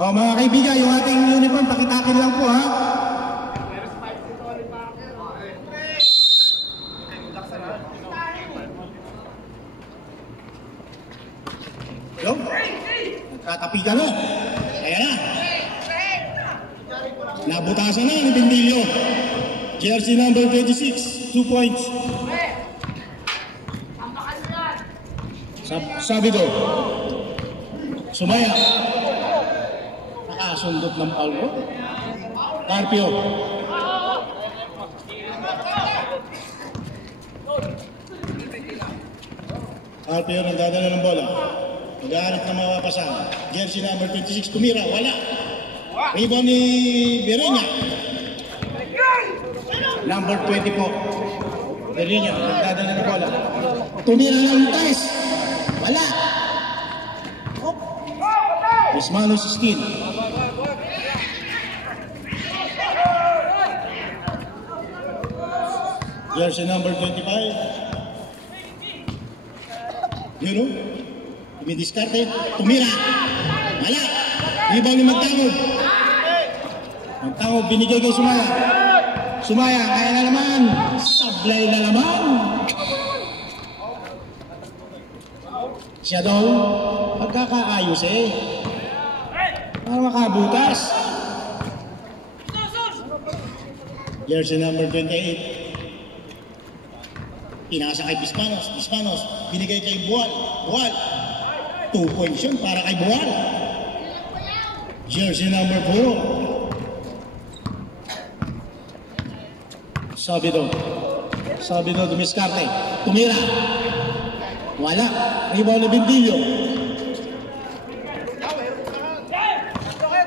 O mga kaibigan, yung ating uniform, pakitakin lang po ha. Yo, nagtatapi ka na. Ayan na. Nabutasan na ni Bendillo. Jersey number 26, 2 points. Sabido. Sumaya. Nakasundot ng palmo. Carpio. Carpio nagdadala ng bola. Mag-aarit na mapapasan. Jersey number 26, tumira. Wala. Rebound ni Berenya. Number 20 po. Berenya, nagdadala ng bola. Tumira ng Tres. Wala. Ismanos Skin. Jersey number 25. Yun o. Dumidiskarte. Tumira. Wala. Rebound ni Magtangog. Magtangog binigay kay Sumaya. Sumaya, kaya na naman. Sablay na naman. Siya daw, magkakaayos eh. Para makabutas. Jersey number 28. Pinasa kay Bispanos. Bispanos, binigay kay Buwal. Buwal. 2 points yun para kay Buwal. Jersey number 4. Sabido. Sabido dumiskarte. Tumira. Wala. Rebound ni Bendillo.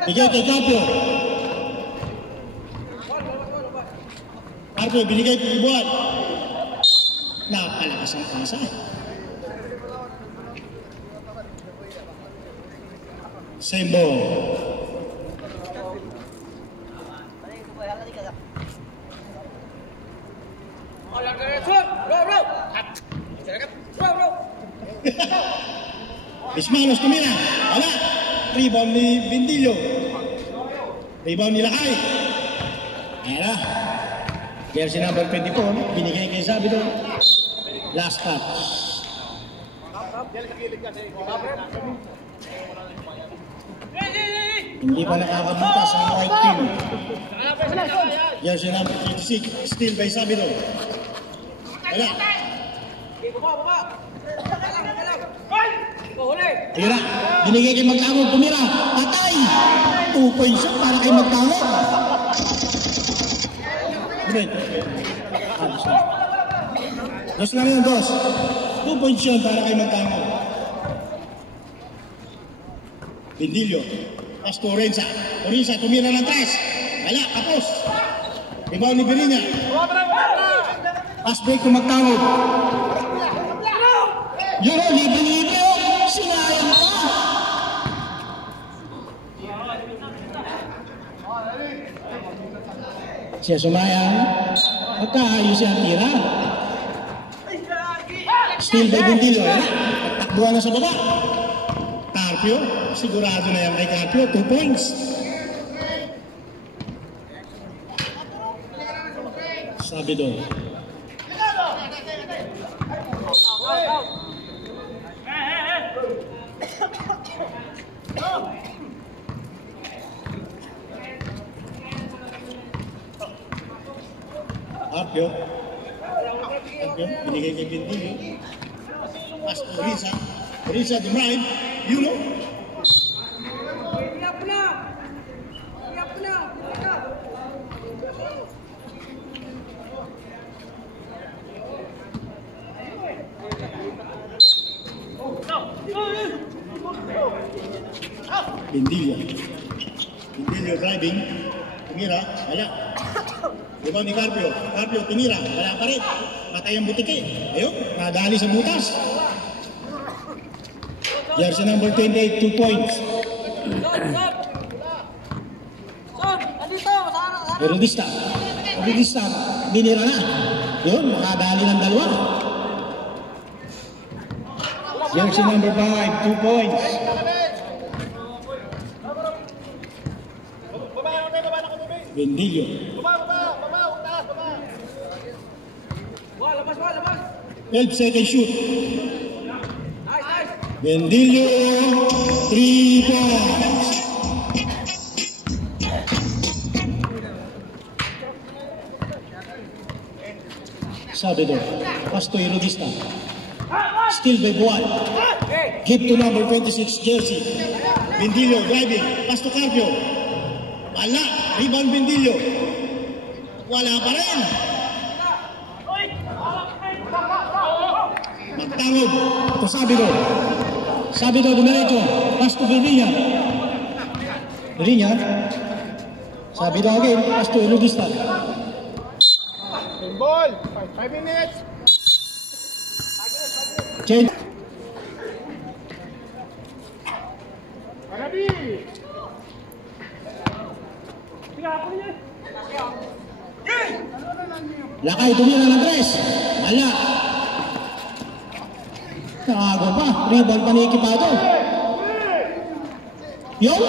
Bigay kay Carpio. Carpio binigay kay Buwan. Napalakas ang pasa. Same ball. Bismanos tumira. Wala. Rebound ni Bendillo. Rebound ni Lakay. Ayan na. Jersey number 24. Binigay kay Sabido. Last touch. Hindi pa nakakabutas ang white team. Jersey number 36. Still by Sabido. Wala. Tira, binigay kay Magtangog, tumira, patay! 2 points yun para kay Magtangog. Dos lang yun, dos. 2 points yun para kay Magtangog. Bendillo, pas to Orenza. Orenza, tumira ng tres. Wala, kapos. Rebound ni Berenya. Pass break to Magtangog. Yun o, libre-libre o. Sinayang pa. Siya sumayang. Magkaayos siya ang tira. Still by Bendillo. Takbuhan na sa baba. Carpio. Sigurado na yan kay Carpio. 2 points. Sabi doon. Carpio. Carpio. Binigay kay Bendillo. Pas to Orenza. Orenza dumrive. You know. Bendillo. Bendillo driving. Tumira. Wala. Rebound ni Carpio. Carpio tumira. Wala pa rin. Patay ang butike. Ayun. Nadali sa butas. Jersey number 28. 2 points. Erudista. Erudista. Binira na. Yun. Makadali ng dalawa. Jersey number 5. 2 points. Bendillo. 12 second shoot. Bendillo, 3 points. Sabido, pass to Irudista. Still by Bual. Give to number 26, Jersey. Bendillo driving, pass to Carpio. Wala, rebound Bendillo. Wala pa rin. Magtangod to Sabido. Sabido dumiretso, pass to Virginia. Virginia. Sabido again, pass to Irudista. Ball, 5 minutes. Change. Ready. Lakay, tumira ng tres. Wala. Nakago pa. Rebound pa ni Ekipado. Yun.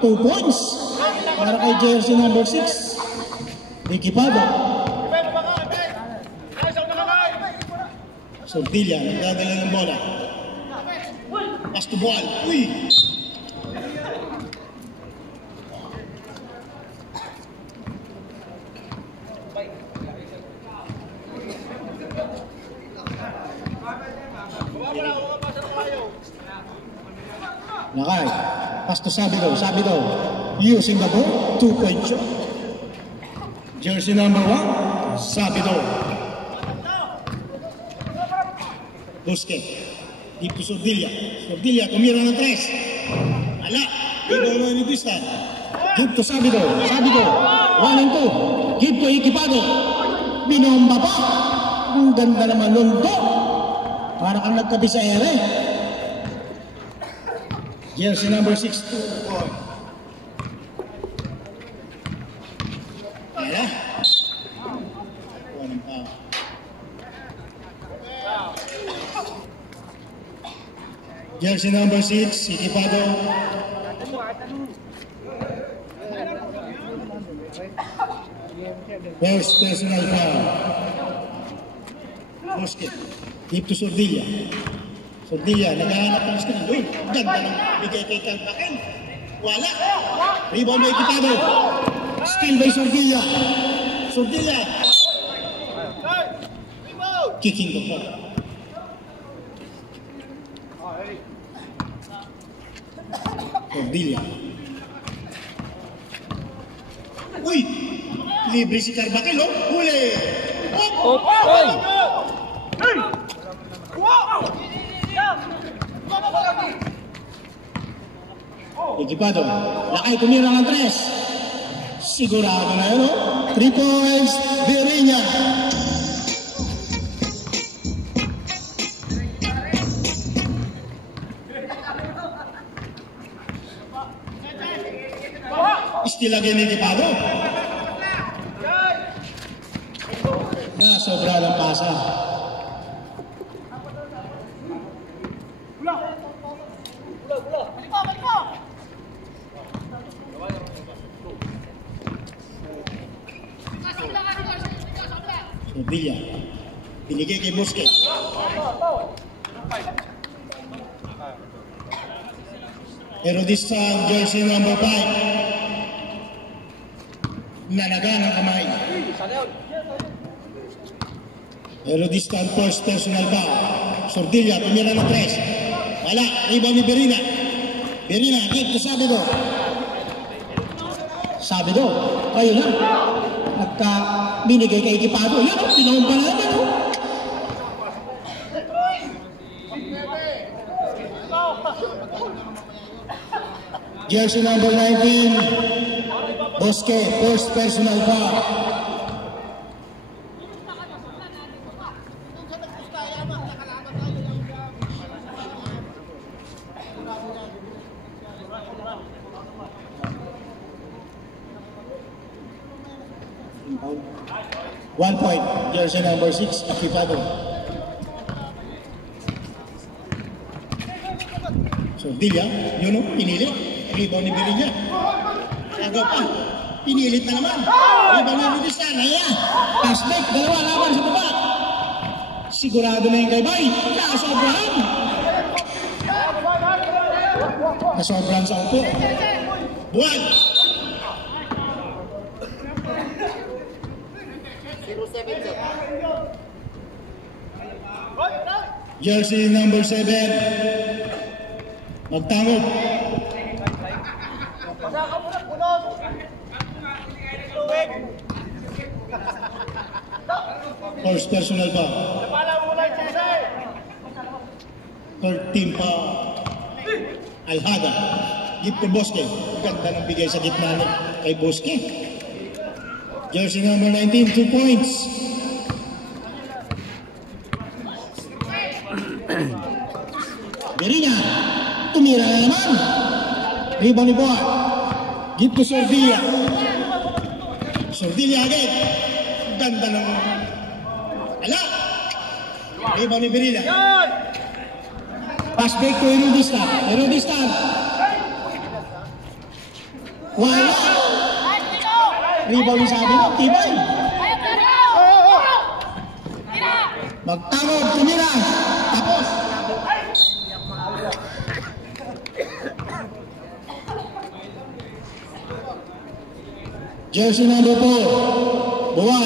2 points. Para kay jersey number 6. Ekipado. Sortilla, nagdadala ng bola. Pass to Bual. Uy! Lakay. Pass to Sabido. Sabido. Using the ball. 2-point shot. Jersey number 1. Sabido. Busquets. Deep to Sordilla. Sordilla, tumira ng tres. Wala. Ito na ni Tristan. Give to Sabido. Sabido. 1 and 2. Give to Ekipado. Binomba pa. Ang ganda naman lundo. Para kang nagkabi sa ere. Jersey number 6. Wala. Walang pa. Jersey number 6, Ekipado. First personal foul. Busquets. Deep to Sordilla. Sordilla, naghahanap ng screen. Uy, ganda ng bigay kay Kalpaken. Wala. Rebound by Ekipado. Steal by Sordilla. Sordilla. Kicking the ball. Sordilla. Uy! Libre si Carbaquel, oh! Huli! Oh! Hey! Ekipado. Lakay, tumira ng tres. Sigurado na yun, oh! 3 points, Virginia. Still again Ekipado. Na sobra ng pasa. Sordilla. Binigay kay Busquets. Pero this time, jersey number 5. Nalaga ng kamay. Pero this time, first personal foul. Sordilla, tumira ng tres. Wala, rebound ni Berina. Berina, give to Sabido. Sabido, kayo na. Nagka binigay kay Ekipado. Yan o, pinahon pa naman o. Jersey number 19, Busquets, first personal foul. One point, jersey number 6, Ekipado. Sordilla, yun o, pinili. Rebound ni Virginia. Agaw pa. Pinilit na naman. Rebound ni Rodistan. Ayan. Pass back. Dalawa laban sa baba. Sigurado na yung kay Bay. Nakasobrahan. Nasobrahan sa upo. Buwan. 0-7. Jersey number 7. Magtangog. First personal pa. Third team pa. Alhada. Gift to Bosque. Ganda ng bigay sa gitna kay Bosque. Jersey number 19, 2 points. Berina. Tumira na naman. Rebound ni Boa. Gift to Sordilla. Sordilla agad. Ganda ng... Ala! Rebound ni Berina. Pass back to Erudistan. Erudistan. Wala. Rebound ni Sabi mo. Tibay. Magtangod. Tumira. Tapos. Jersey number 4. Buwan.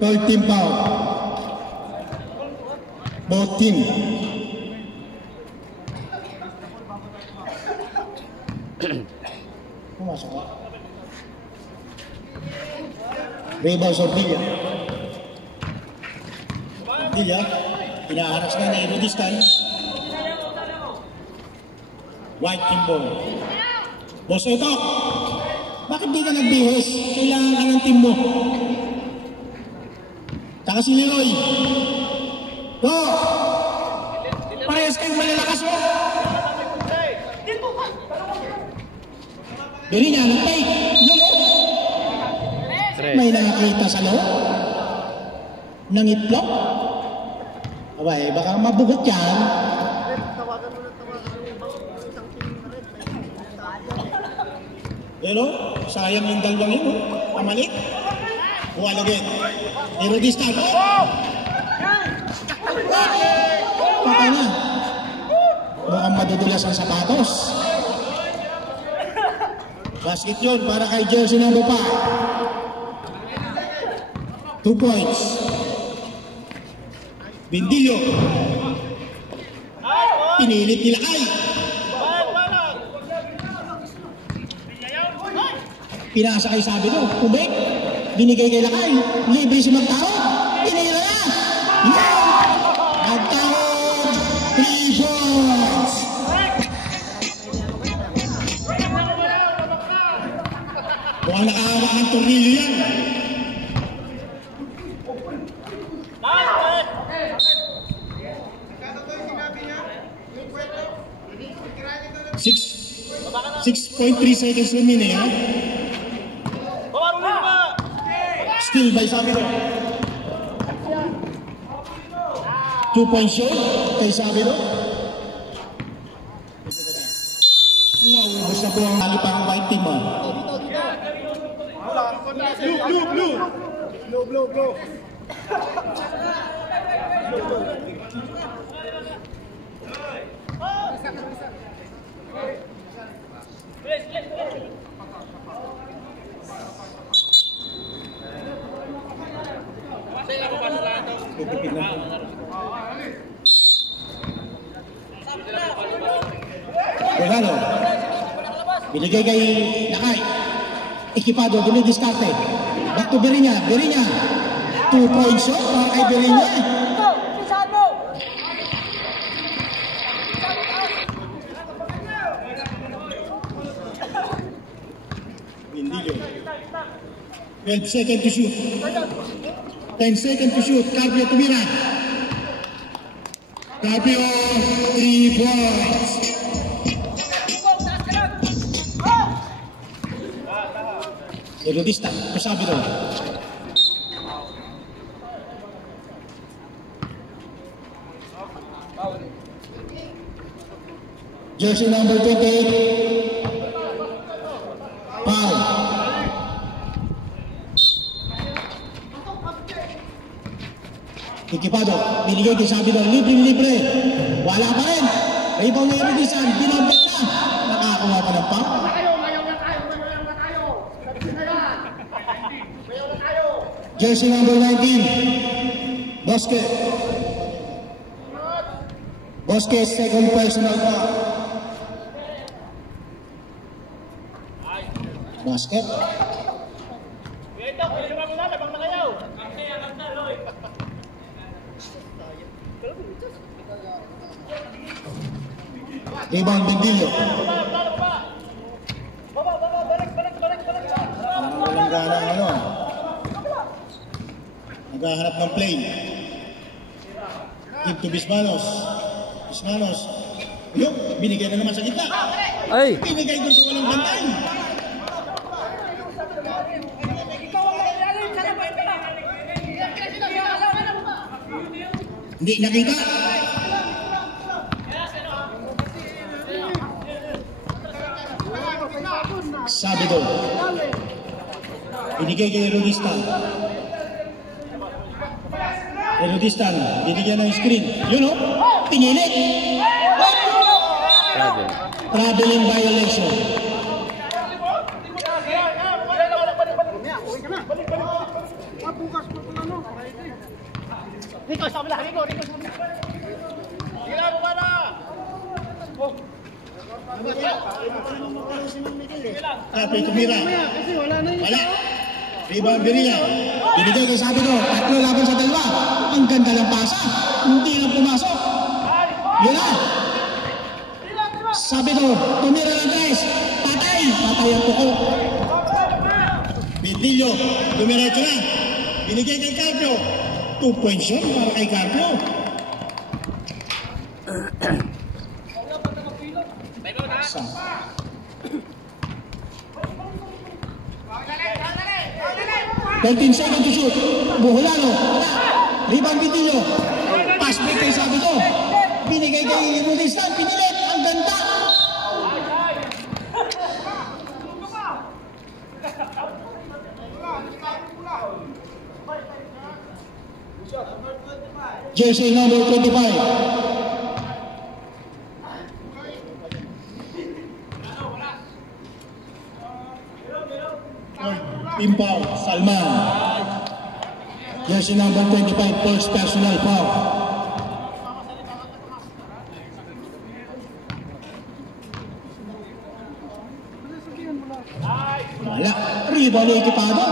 Third team foul. Both team. Pumasok ka. Rebound Sordilla. Sordilla. Pinaharas na ni Rodistan. White team ball. Boss Otok. Bakit di ka nagbihis? Kailangan ka ng team mo. Taka si Leroy. Go! Parehas kayong malalakas mo. Berina, nagtay. Yun o. May nakakita sa loob. Nang itlog. Abay, baka mabugot yan. Pero, sayang yung dalawang yun. Pamalik. Buwan again. Erudistan. Paka na. Mukhang madudulas ang sapatos. Basket yun para kay Jersey number 5. 2 points. Bindillo. Pinilit nila Kay. Pinasa kay Sabi no. Kubek. Binigay kay Lakay. Libre si Magtawag. Pinira na. Magtawag. 3 points. Mukhang nakahawak ng tornilyo yan. Six 6.3 seconds remaining, ha? Still by Sabido. 2-point shot kay Sabido. Naubos na po ang halipang white team, ha? Blue. Regalo. Binigay kay Lakay. Ekipado, dumidiskarte. Back to Berina. 2-point shot para kay Berina. Bindillo. 12 seconds to shoot. 10 seconds to shoot. Carpio tumira. Carpio, 3 points. Erudistan, kasabi doon. Jersey number 28. Foul. Ikipado, binigay kay Sabidor, libre. Wala pa rin. Rebound ni Rudisan, binobet na. Nakakuha pa ng foul. Jersey number 19. Bosque, second personal foul. Basket. Rebound Bendillo. Walang gana ng ano. Naghahanap ng play. Give to Bismanos. Yung, binigay na naman sa gitna. Ay! Binigay dun sa walang bantay. Hindi nakita. Sabidor. Binigay kay Rodistan. Binigyan ng screen. Yun o. Pinilit. Traveling violation. Rico, sa kabila. Rico. Sige, bumana. Kapit tumira. Wala. Rebound Berilla. Binigay kay Sabidor. 3 laban sa 2. Ang ganda ng pasa. Hindi na pumasok. Yun na. Sabidor. Tumira ng 3. Patay ang puko. Bendillo. Tumiretso na. Binigay kay Carpio. 2 points yun para kay Carpio. Sa 13 seconds to shoot. Buholano. Rebound Bendillo. Pass break kay Sabidor. Binigay kay Rodistan. Pinilit. Ang ganda. Jersey number 25. Team foul, Salman. Jersey number 25, first personal foul. Wala. Rebound ni Ikipado.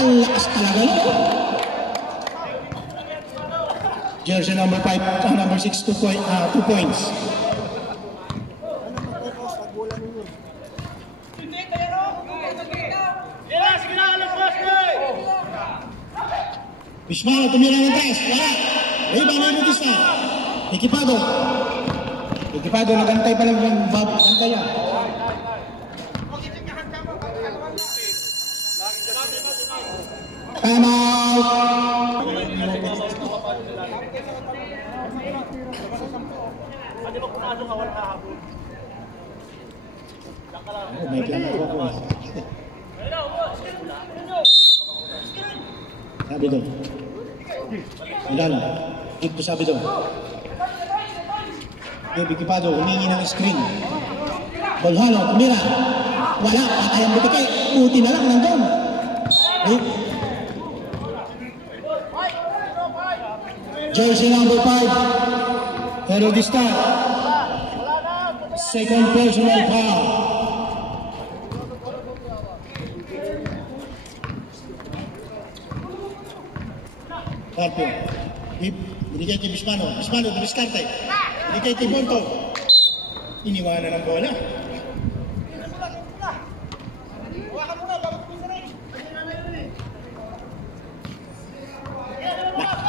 Ang lakas talaga no. Jersey number 5, number 6, 2 points. Bismano, tumira ng 3. Wala. Rebound ni Rodistan. Ikipado, nagantay pa lang yung bantay niya. Time out. May kailangan ko. Sabidor. Ilan? Ito Sabidor. Ikipado, humingi ng screen. Bolhano, tumira. Wala, patay ang butike. Puti na lang nandun. Jersey number 5. Rodistan. Second personal foul. Carpio. Binigay kay Bismano. Bismano, dumiskarte. Binigay kay Monto. Iniwanan ng bola.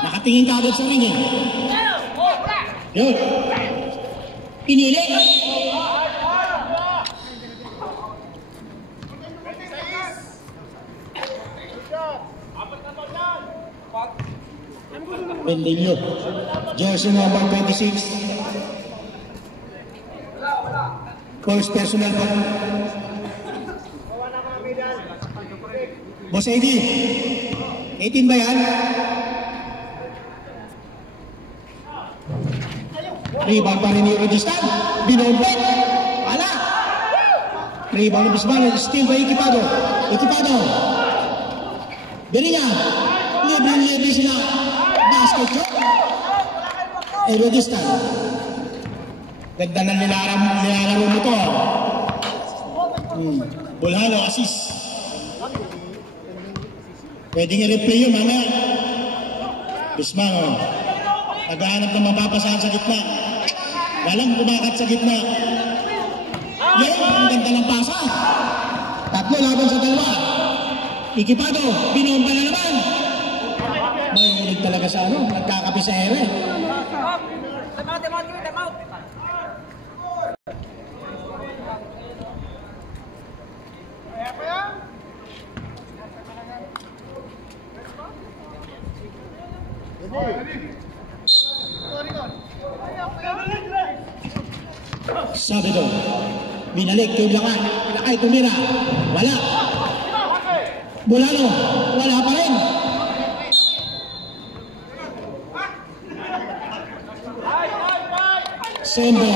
Nakatingin ka agad sa ring eh. Yun. Pinili. Bendillo. Jersey number 26. First personal po. Boss AD, 18 ba yan? Rebound pa rin ni Rodistan. Binombet. Wala. Rebound ni Bisbal. Still by Equipado. Equipado. Berinya. Libre sila. Basket shot. Rodistan. Ganda ng nilalaro mo to. Bulhalo, assist. Pwedeng i-replay yun, mamaya. Bisman, oh. Naghahanap ng mapapasahan sa gitna. Walang kumakat sa gitna. Yan, ang ganda ng pasa. Tatlo laban sa dalawa. Equipado, binomba na naman. May hilig talaga sa ano, nagkakapi sa ere. Sabi doon, binalik kay Lakay tumira, wala. Bulano, wala pa rin. Sembo.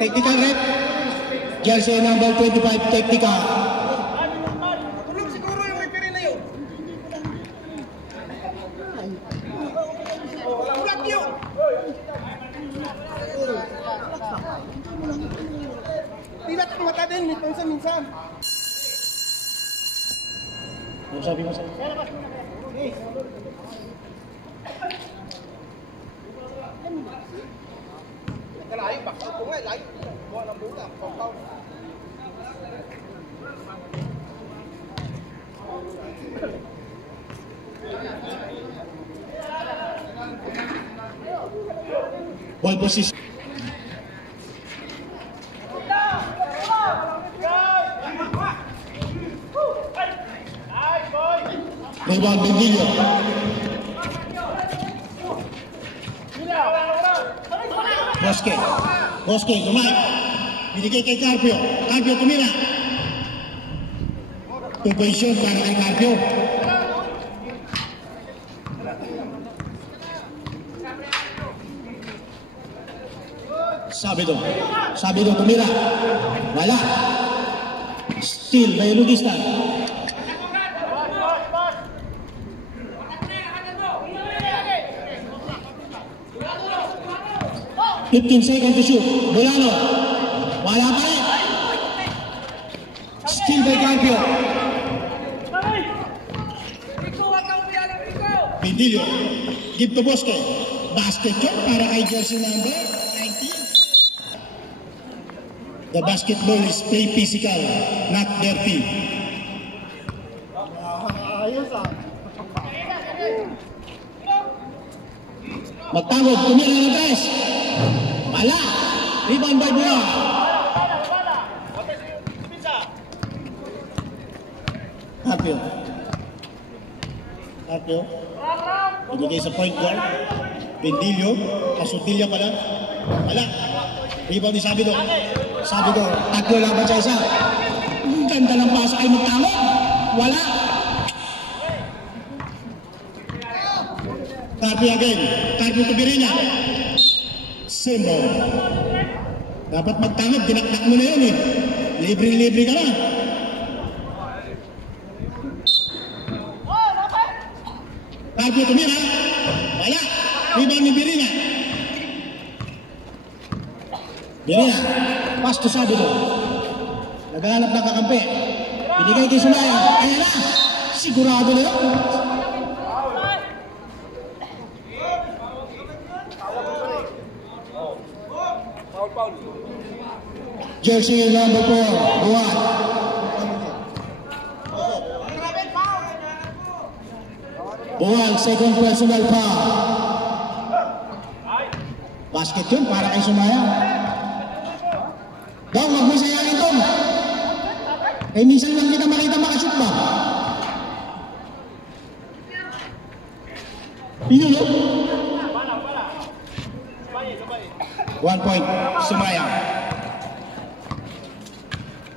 Technical rep. Jersey number 25, technical. Tulog siguro yung may piri na yun. Ulat yun. Tilat ang mata din, minsan-minsan. Ano sabi mo sa'yo? Kalayo, bakit ito nga, layo. Buwan ang bola, pang-pang. Ball position. Rebound Bendillo. Bosque, kumain. Binigay kay Carpio. Carpio tumira. 2 position para kay Carpio. Sabido tumira. Wala. Still by Rodistan. $15 seconds to shoot. Bulano. Wala pa rin. Still by Carpio. Bendillo. Give to Bosque. Basket yun para kay jersey number 19. The basketball is play physical, not dirty. Magtawag, tumira ng tres. Wala. Rebound by Buwan. Carpio. Ibigay sa point guard. Bendillo. Kasutilya pala. Wala. Rebound ni Sabido. Tatlo laban sa isa. Ganda ng pasa kay Magtawag. Wala. Carpio again. Carpio to Berinya. Sembo. Dapat Magtawag. Dinaknak mo na yun eh. Libre ka na. Carpio tumira. Wala. Rebound ni Berinya. Pass to Sabido. Naghahanap ng kakampi. Binigay kay Sumaya. Ayan na. Sigurado na yun. Jersey number 4, Buwan. Buwan, second personal foul. Basket yun para kay Sumaya. Daw, wag mo sayangin doon. Eh, minsan lang kita makita makashoot ba? Pinulo. 1 point, Sumayang.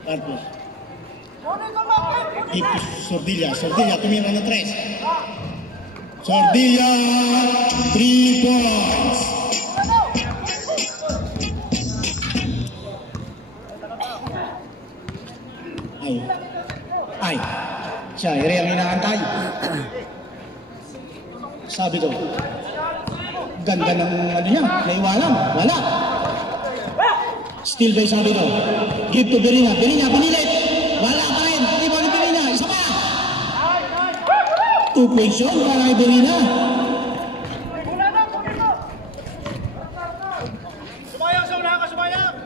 Carpio. Ito, Sordilla. Sordilla, tumira ng 3. Sordilla, 3 points. Ay. Siya, ere ang inaantay. Sabi ko, ganda ng ano niya, naiwanan. Wala. Still by sabi ko, give to Berina. Berina, pinilit. Wala pa rin. Iba ni Berina. Isa pa. 2 points yun para kay Berina. Sumayang sa unahan ka, sumayang!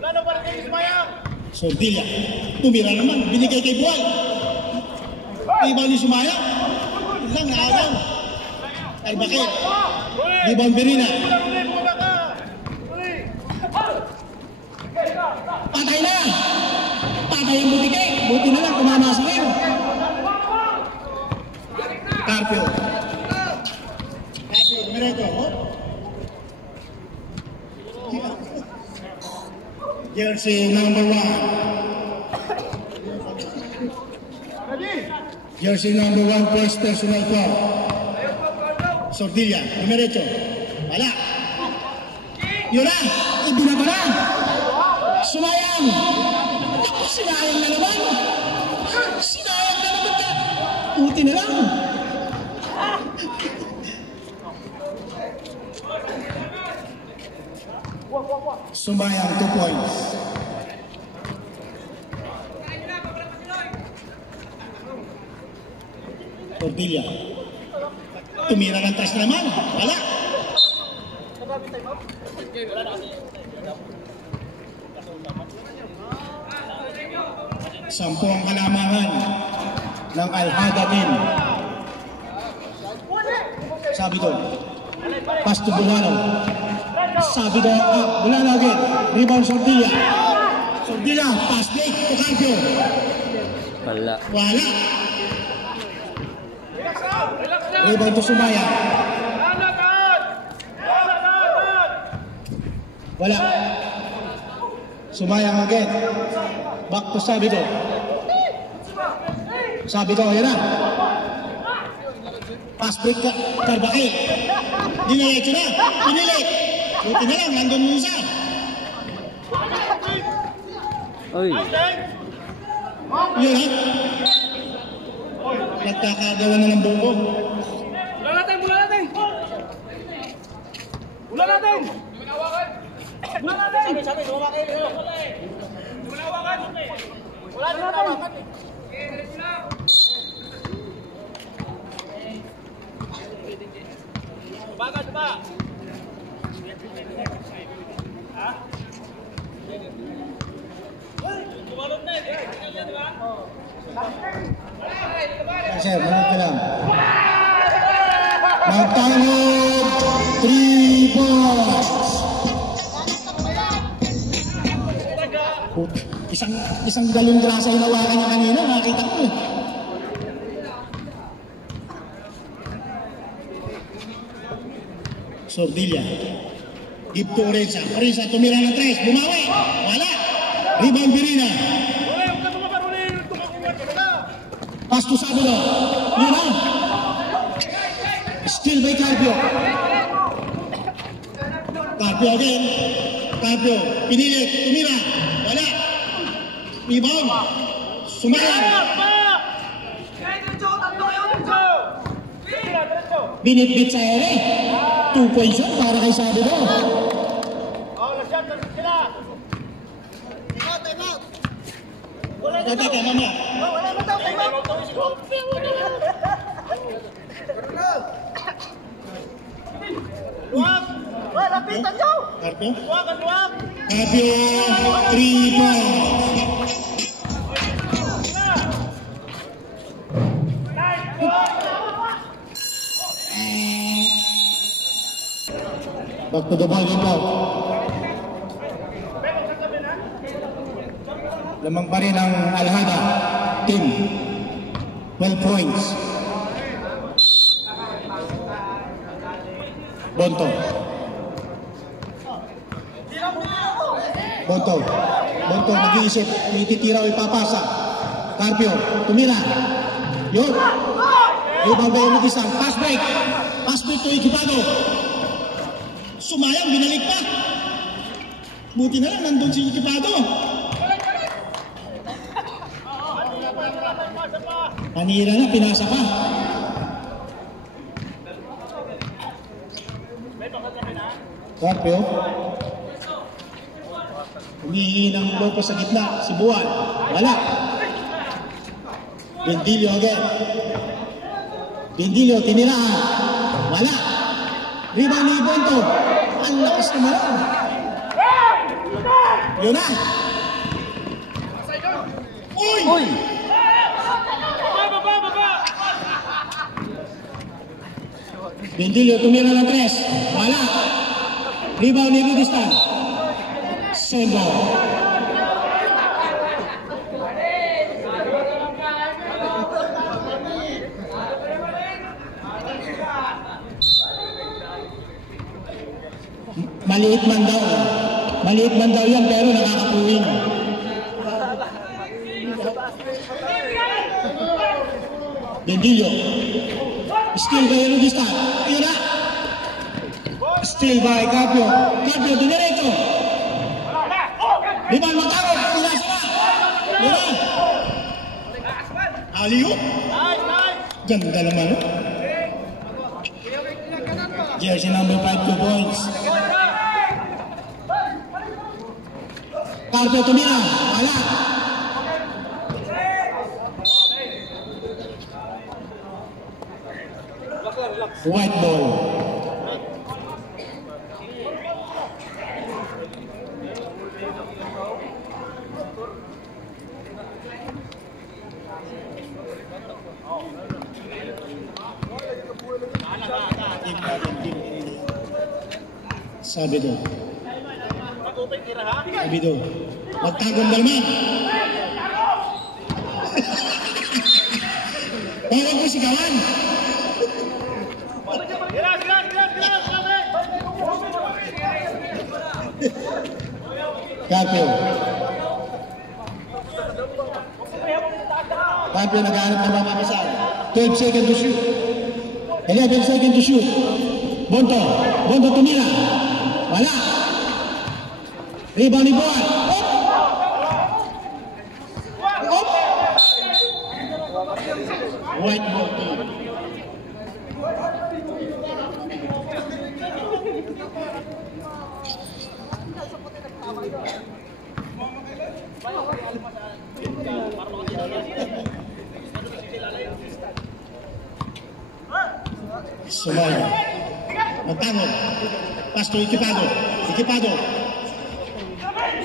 Wala na pa rin kayo, sumayang! Sordilla, tumira naman. Binigay kay Buwan. Iba ni Sumayang. Lang, naagaw. Ay bakit? Ibang Berina. Patay na! Patay ang butike! Buti na lang, tumama sa rin. Carpio. Carpio, Mireto. Jersey number 1. Jersey number 1, first personal foul. Sordilla, Mireto. Wala. Yun na! Ibinaba na! Sumayang! Sinayang na naman! Sinayang na naman ka! Buti na lang! Sumayang 2 points. Sordilla. Tumira ng 3 naman. Wala! Sampo ang kalamangan ng Alhada team. Sabi ko, pass to Bulano. Sabi ko, Bulano again. Rebound Sordilla. Sordilla, pass break to Carpio. Wala. Wala. Rebound to Sumaya. Wala. Sumayang again. Back to Sabito. Sabito, yan na. Pass break ka, Carbakil. Diniretso na. Pinilit. Buti na lang, nandun yung isa. Oy. Yun ha. Nagkakagawa na ng buko. Bula natin! Bula natin! Bula natin! Bula natin! Sabi, lumama kayo. Lumawakan! Wala din lumawakan eh. Bagat ba? Ha? Kumalot na eh. Di ba? Sir, manod ka lang. Magtanong 3 points. Isang galong grasa hinawakan niya kanina, nakita ko eh. Sordilla. Give to Orenza. Orenza tumira ng 3. Bumawi. Wala. Rebound Berina. Pass to Sabino. Yun na. Still by Carpio. Carpio again. Carpio. Pinilit. Tumira. Wala. Rebound. Sumayang. Binitbit sa ere. 2 points yun para kay Sabino. Teka, mama. Wala mo daw, time out. Luwag! Wala, lapitan nyo! Carpio. Luwag, luwag! Carpio, 3 points. Back to the ball game now. Lamang pa rin ang Alhada team. 12 points. Bonto. Bonto. Bonto, nag-iisip. May titira o ipapasa. Carpio, tumira. Yun. Rebound by Rodistan. Pass break. Pass break to Equipado. Sumayang, binalik pa. Buti na lang, nandun si Equipado. Panira na, pinasa pa. Carpio. Humihingi ng lopo sa gitna. Si Buwan. Wala. Bendilio again. Bendilio, tinirahan. Wala. Rebound ni Bonto. Ang lakas naman. Yun na. Uy! Uy! Bendilio tumira ng 3. Wala. Rebound ni Rodistan. Sebo. Maliit man daw. Maliit man daw yan pero nakakapuwing. Bendilio. Steal by Rodistan. Ayun na. Steal by Carpio. Carpio, dinireto. Rebound Matarot. Pilas na. Ayun na. Aliyo. Ganda naman. Jersey number 5, 2 points. Carpio tumira. Wala. White ball. Sabi doon. Sabi doon. Magtagong naman. Tawag ko sigawan. Carpio. Carpio naghahanap ng mamamasal. 12 seconds to shoot. 11 seconds to shoot. Bonto. Bonto tumira. Wala. Rebound ni Buwan. Op! White ball. Sumaya. Magtangod. Pass to Equipado. Equipado.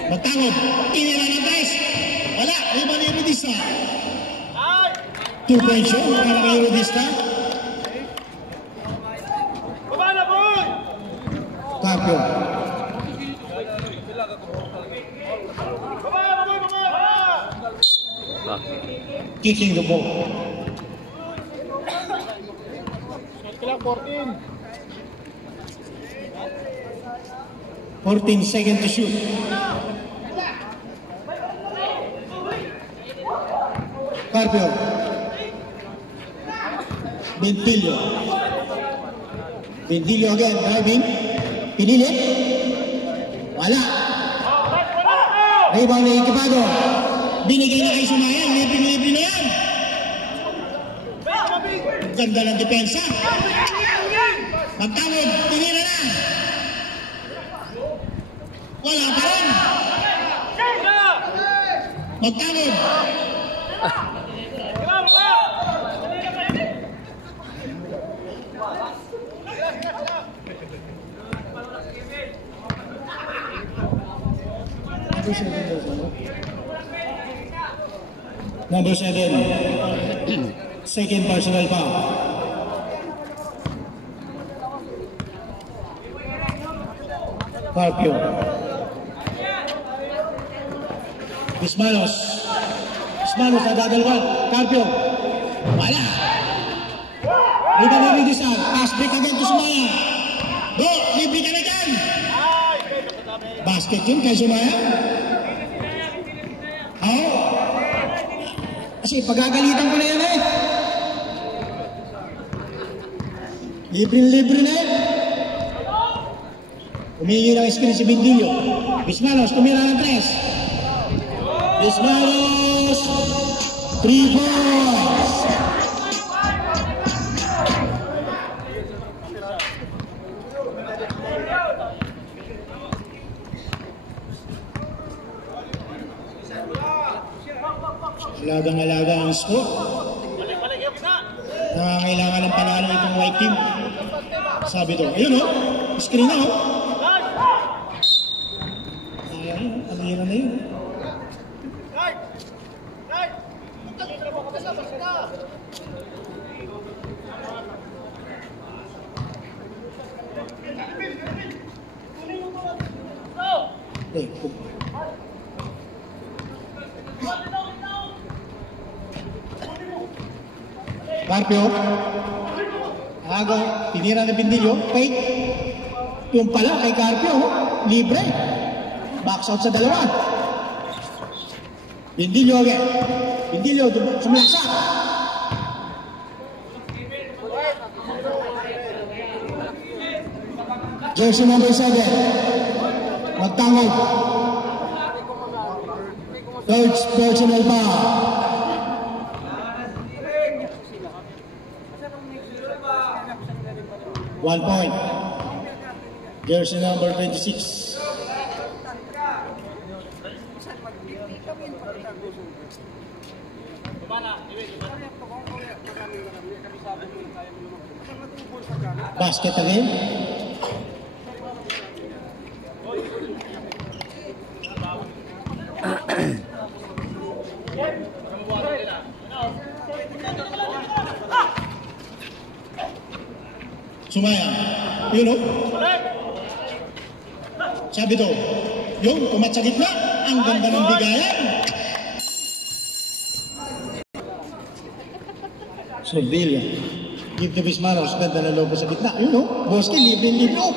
Magtangod. Tinira ng 3. Wala. Rebound ni Rodistan. 2-point shot. Para kay Rodistan. Carpio. Kicking the ball. 14 seconds to shoot. Carpio. Bendilio. Bendilio again, driving. Pinilit. Wala. Rebound ni Equipado. Binigay na kay Sumayang. Libre na yan. Ganda ng depensa. Magtawag. Tinira na. Wala pa rin. Magtawag. Number 7. Second personal foul. Carpio. Bismanos. Bismanos nadadalwan. Carpio. Wala. Rebound ni Rodistan. Pass break again to Sumaya. Go! Basket yun kay Sumaya. Oo. Kasi pagagalitan ko na yan eh. Libre-libre na yan. Humingi ng screen si Bindillo. Bismanos, tumira ng 3. Bismanos, 3 points. Alagang-alaga ang score. Nangangailangan ng panalo itong white team. Sabi to, ayun o, screen na o. Ayan, alira na yun. Carpio. Aga, tinira ng Bindillo. Fake. Yung pala kay Carpio. Libre. Box out sa dalawa. Bindillo again. Bindillo sumulaksa. Jersey number 7. Magtangod. Third personal foul. 1 point. Jersey number 26. Basket again. Sumaya, yun o. Sabi to, yun, umat sa gitna. Ang ganda ng bigayan. Sordilia. Give to Bismanos, ganda ng lobo sa gitna. Yun o, Boski, libre-libre o.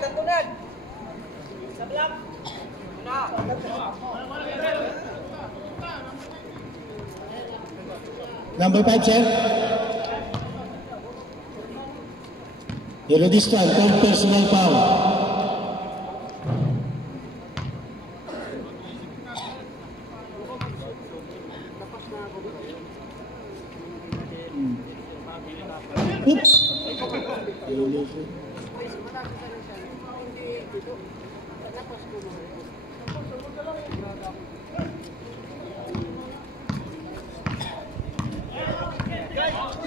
Tantunan. Sablak. Number 5, sir. Yellow this time, third personal foul. Oops.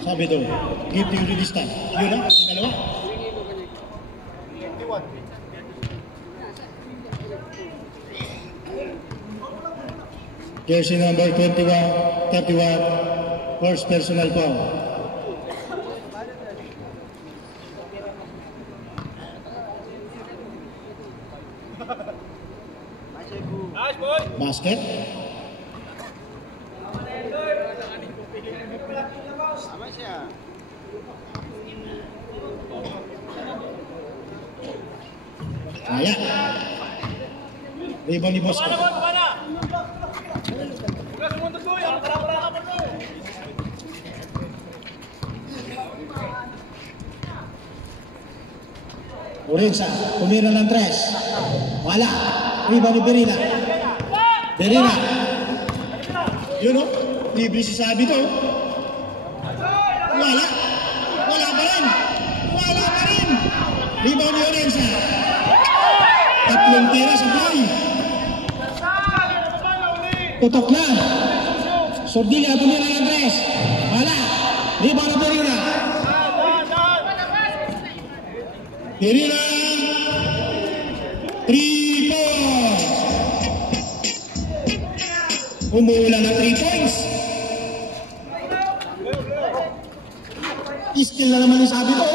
Sabi to, give to you this time. Yun na, dalawa. Jersey number 31, first personal foul. Basket. Kaya. Rebound ni Bosco. Orensa, tumira ng 3. Wala. Rebound ni Berina. Berina. Yun o. Libre si Sabi to. Wala. Wala pa rin. Wala pa rin. Rebound ni Orensa. Tatlong tira sa play. Tutok na. Sordilia tumira ng 3. Wala. Rebound ni Berina. Berina. 3 points. Umuulan na 3 points. Skill na naman yung Sabi ko.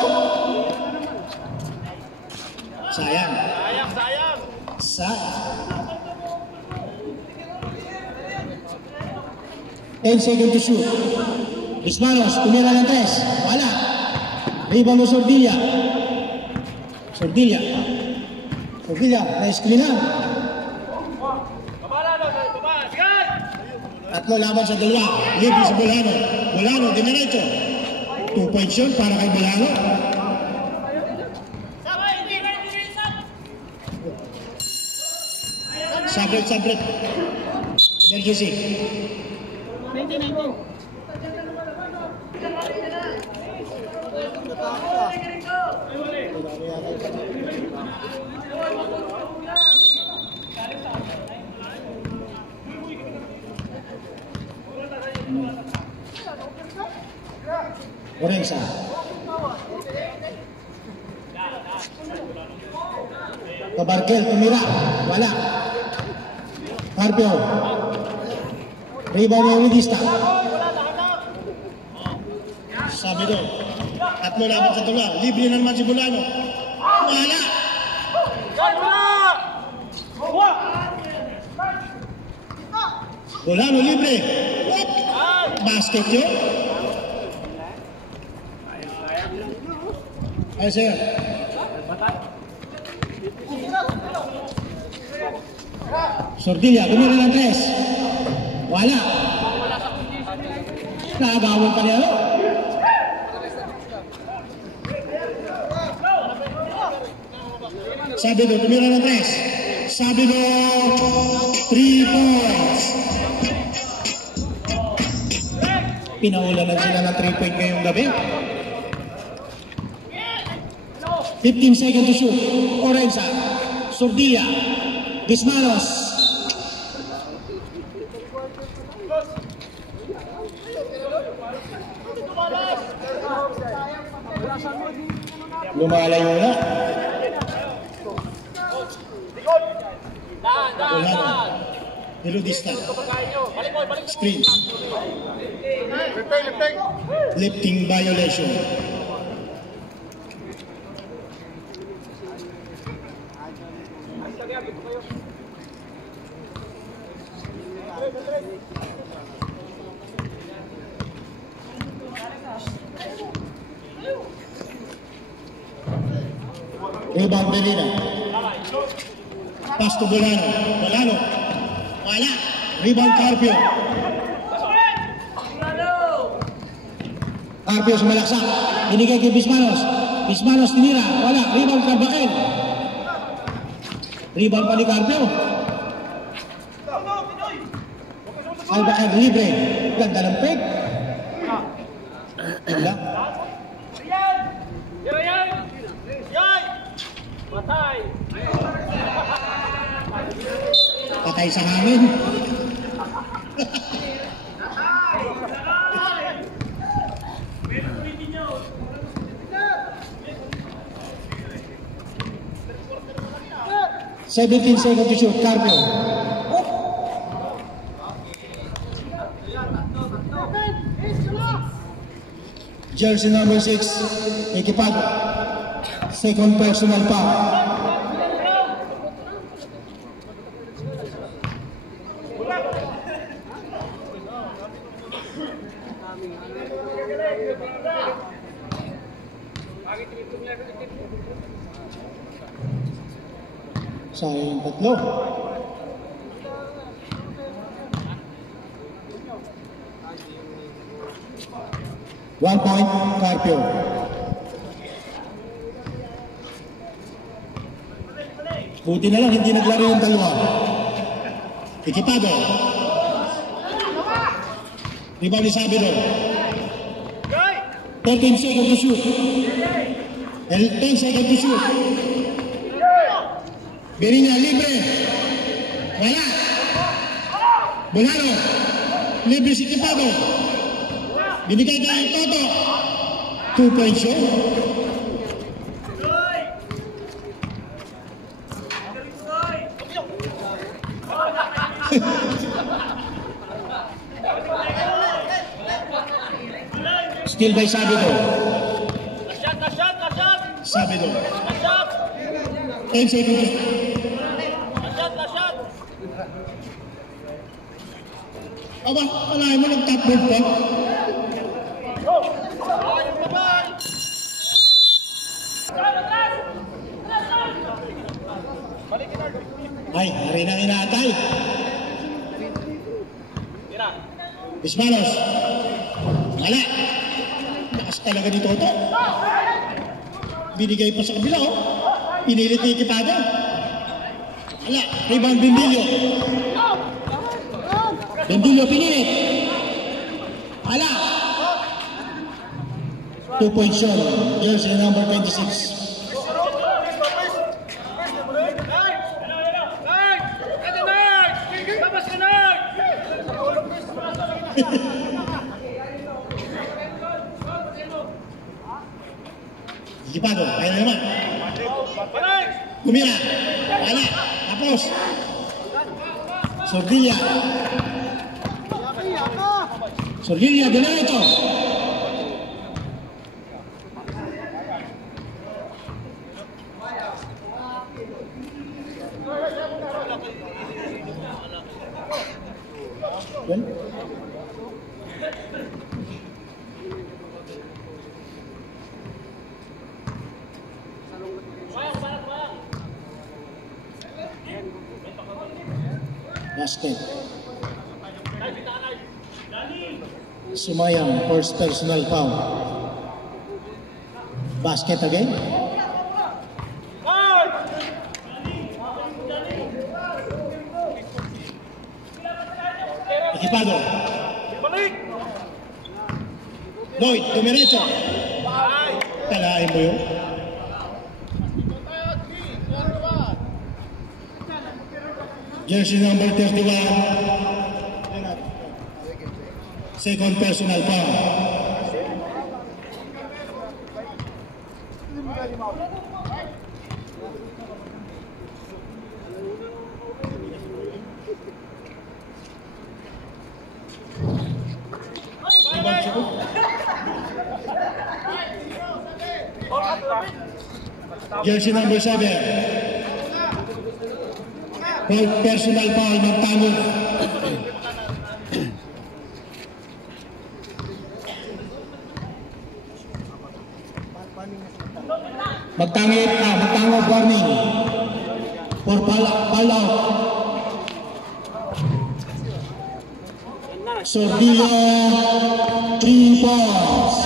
Sayang. Sayang. 10 seconds to shoot. Bismanos, tumira ng 3. Wala. Rebound mo Sordilia. Sordilia. Sofia, na-screen na. Babala daw, babala. Sige! Tatlo laban sa dalawa. Libre sa Bolano. Bolano, diniretso. 2 points yun para kay Bolano. Sabret. Emergency. 19. Orensa. Kabarkel, tumira. Wala. Carpio. Rebound ng Widista. Sabi doon. Tatlo laban sa tula. Libre na naman si Bolano. Wala. Bolano libre. Basket yun. Ay, sir. Sordilla, tumira ng 3. Wala. Nakagawin pa niya. Sabi do, tumira ng 3. Sabi do, 3 points. Pinaulanan sila ng 3 point ngayong gabi. 15 seconds to shoot. Orensa, Sordilla, Dismanos. Lumalayo na. Bolano. Eludista. Screen. Lifting violation. Rebound Belina. Pass to Bolano. Bolano. Wala. Rebound Carpio. Carpio sumalaksak. Binigay kay Bismanos. Bismanos tinira. Wala. Rebound Carbael. Rebound pa ni Carpio. Carbael libre. Ganda ng peg. Wala. Patay sa hangin. Seventeen seconds to shoot. Carpio. Jersey number 6. Equipado. Second personal foul. Sayang tatlo. One point, Carpio. Buti na lang, hindi naglaro yung dalawa. Equipado. Rebound ni Sabido. 13 seconds to shoot. 10 seconds to shoot. Berinya libre. Wala. Bolano. Libre si Equipado. Binigay kay Toto. 2 points yun. Still by Sabido. Sabido. 10 seconds. Aba, kalahin mo nag-top board pa. Ay, hari nang inaatay. Bismanos. Wala. Lakas talaga ni Toto. Binigay pa sa kabila, oh. Pinilit ni Equipado. Wala. Rebound Bendilio. Bendilio pinilit. Wala. 2-point shot. Jersey number 26. Equipado, kaya naman. Kumira. Wala. Tapos. Sordilla. Sordilla, diretso. Well. Basket. Sumayang, first personal foul. Basket again. Equipado. Lloyd, dumiretso. Talain mo yun. Jersey number 31. Second personal foul. Jersey number 7. Personal foul ng Tangog. Magtangog warning for foul out. Sordilla 3 points.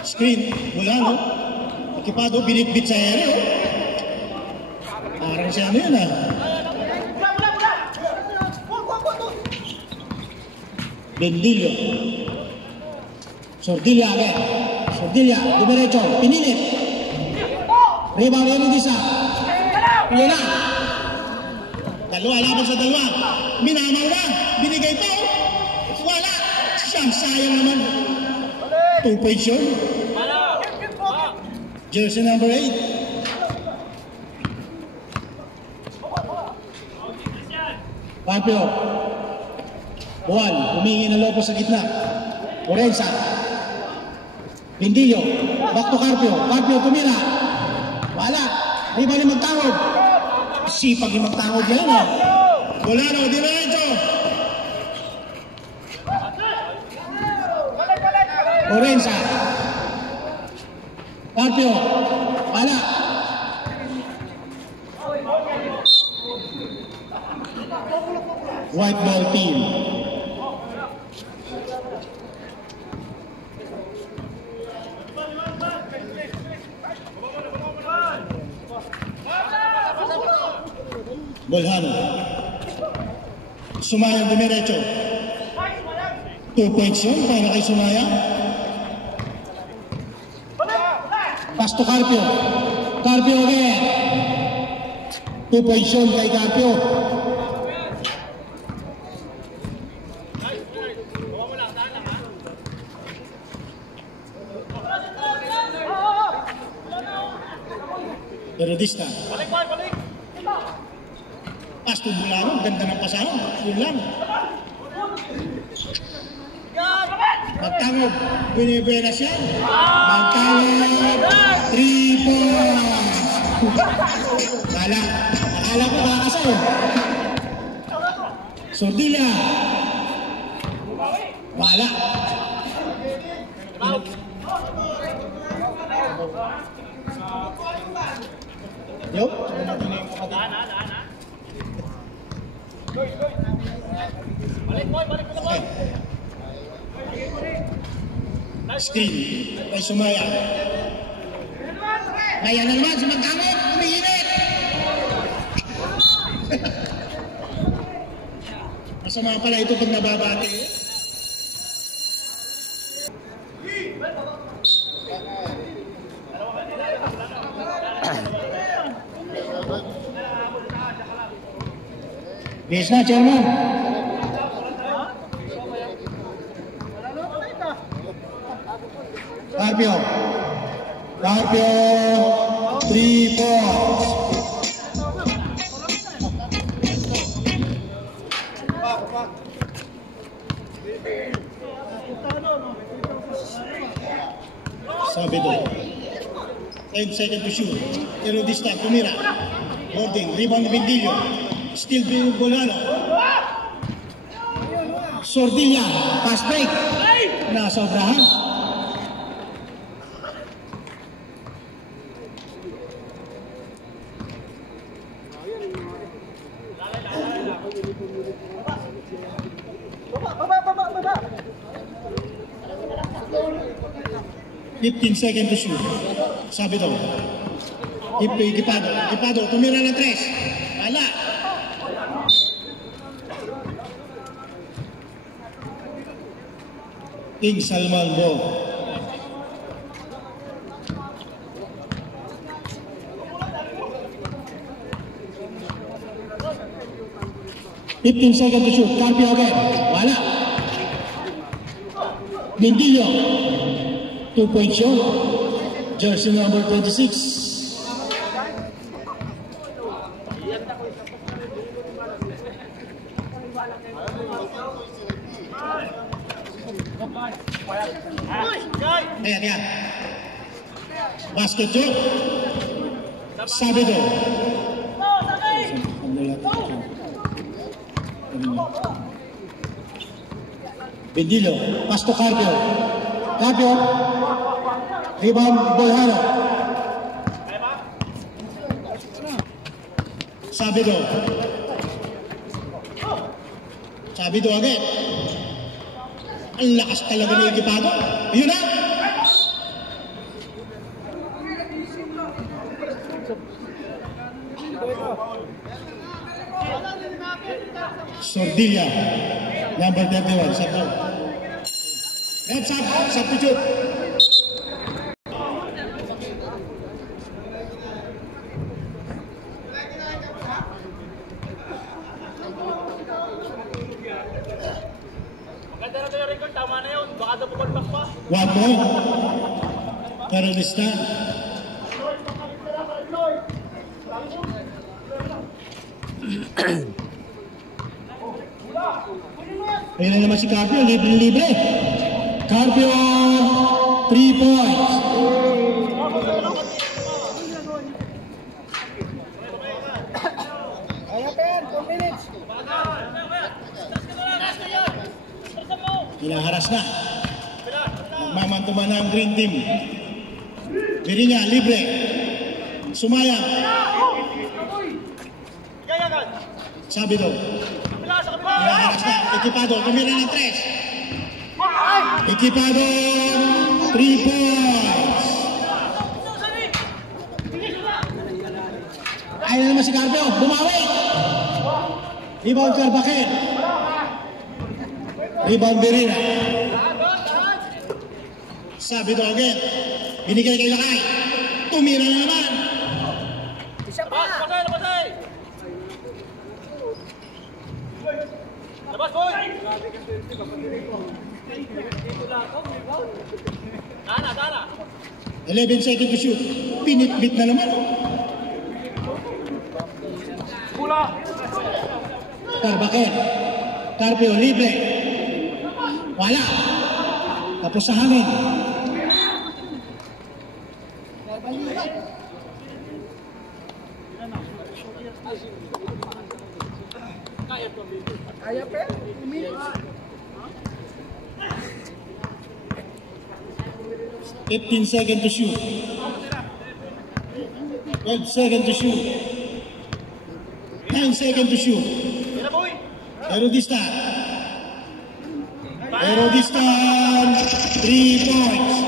Screen, wala no? Equipado, binitbit sa ere, oh. Parang siya ano yun, ah. Bendilio. Sordilla agad. Sordilla, dumiretso, pinilit. Rebound Elidisa. Yun na. Dalawa, laban sa dalawa. Minamaw na. Binigay pa, oh. Wala. Siyang sayang naman. 2-point shot. Jersey number 8. Carpio. Buwan, humingi ng lopo sa gitna. Orenza. Bendillo. Back to Carpio. Carpio tumira. Wala. Di ba ni magtawag? Sipag yung magtawag yan, oh. Wala na, diretso. Orenza. Carpio, wala. White ball team. Bolhano. Sumayang dumiretso. 2 points yun para kay Sumayang. Pass to Carpio. Carpio again. 2 points yun kay Carpio. Perodista. Pass to Bulano. Ganda ng pasahon. Yun lang. Magtangog. Binibenas yan. Magtangog. 3 points. Akala ko kakasal. Sordilla. Wala. Yo, sabi natin na yung kapatid. Balik boy, balik mo na boy. Screen ay sumaya. Kaya na naman, sumagamit, umiinit. Masama pala ito pag nababati. Yes na, Chairman. Carpio. Carpio. 3 points. Sabi doon. 10 seconds to shoot. Pero this time, tumira. Boarding. Rebound ni Bindillo. Still Bolano. Sordilla. Fast break. Nasobrahan. Baba. 15 seconds to shoot. Sabi daw. Ipado. Tumira ng 3. Wala. King Salman ball. Seconds to shoot. Carpio again. Wala. Bindillo. 2-point shot. Jersey number 26. Ayan. Basket shot. Sabido. Bindillo. Pass to Carpio. Rebound Bolhano. Sabido again. Ang lakas talaga ng ekipado. Ayun na. Sordilla. Number 31. Sabi. Substitute. Maganda na tayo record, tama na yun. Baka daw pumalpak pa. 1 point. Pero this time. Ayun na naman si Carpio, libre. Carpio, 3 points. Hinaharas na. Magmamantuman na ang green team. Virinya, libre. Sumayang. Sabi daw. Hinaharas na. Ekipado, tumira ng 3. Ekipado, 3 points. Ayun na naman si Carpio. Bumawi. Rebound Carbaquet. Rebound Berina. Sabi daw again. Binigay kay Lakay. Tumira na naman. Labas, boy! Dana! 11 seconds to shoot. Pinitbit na naman. Pula! Carbaquet. Carpio, libre. Wala. Tapos sa hangin. Kaya pa? 15 seconds to shoot. 12 seconds to shoot. 9 seconds to shoot. Erodistan. Erodistan, 3 points.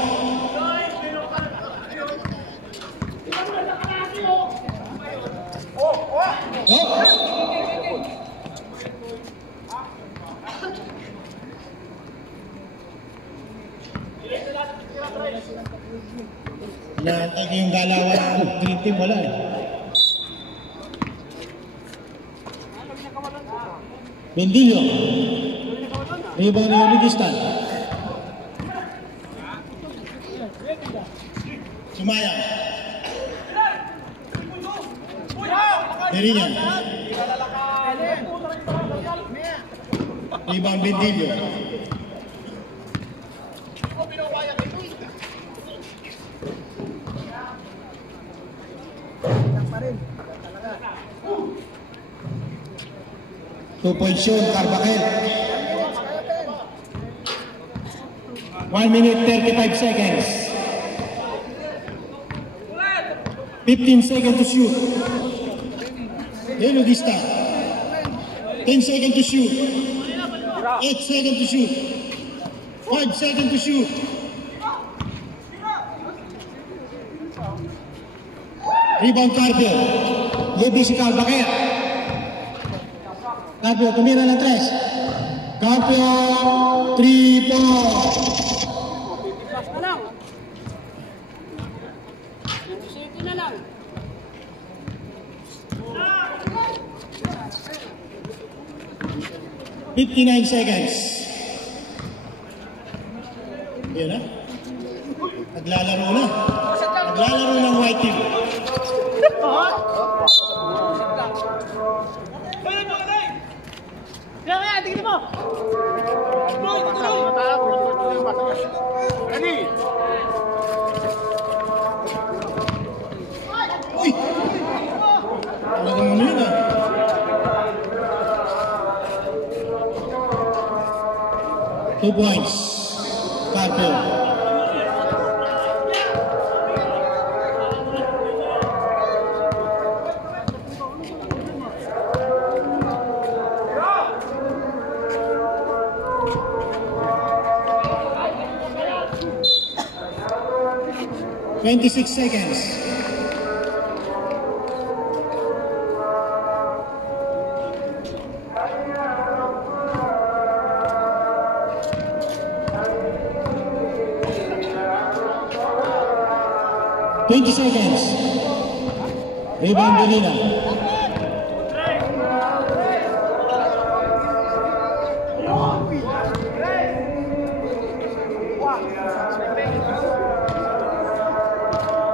Inaantay ko yung galawan ng green team, wala eh. Bendillo. Rebound ni Erodistan. Sumayang. Derinya. Rebound Bendillo. Two-point shot, Carvajal. 1 minute 35 seconds. 15 seconds to shoot. Erodistan. 10 seconds to shoot. 8 seconds to shoot. 5 seconds to shoot. Rebound Carpio. Lebi si Carvajal. Carpio tumira ng 3. Carpio 3 points. Na lang. City na lang. $59 seconds. Yun na. Naglalaro na. Naglalaro ng white team. Kaya, tingnan mo. Ready? Uy! Talagang ano yun ah. Two points. Carpio. $26 seconds. $20 Rebound Dolina.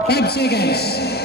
$5 seconds.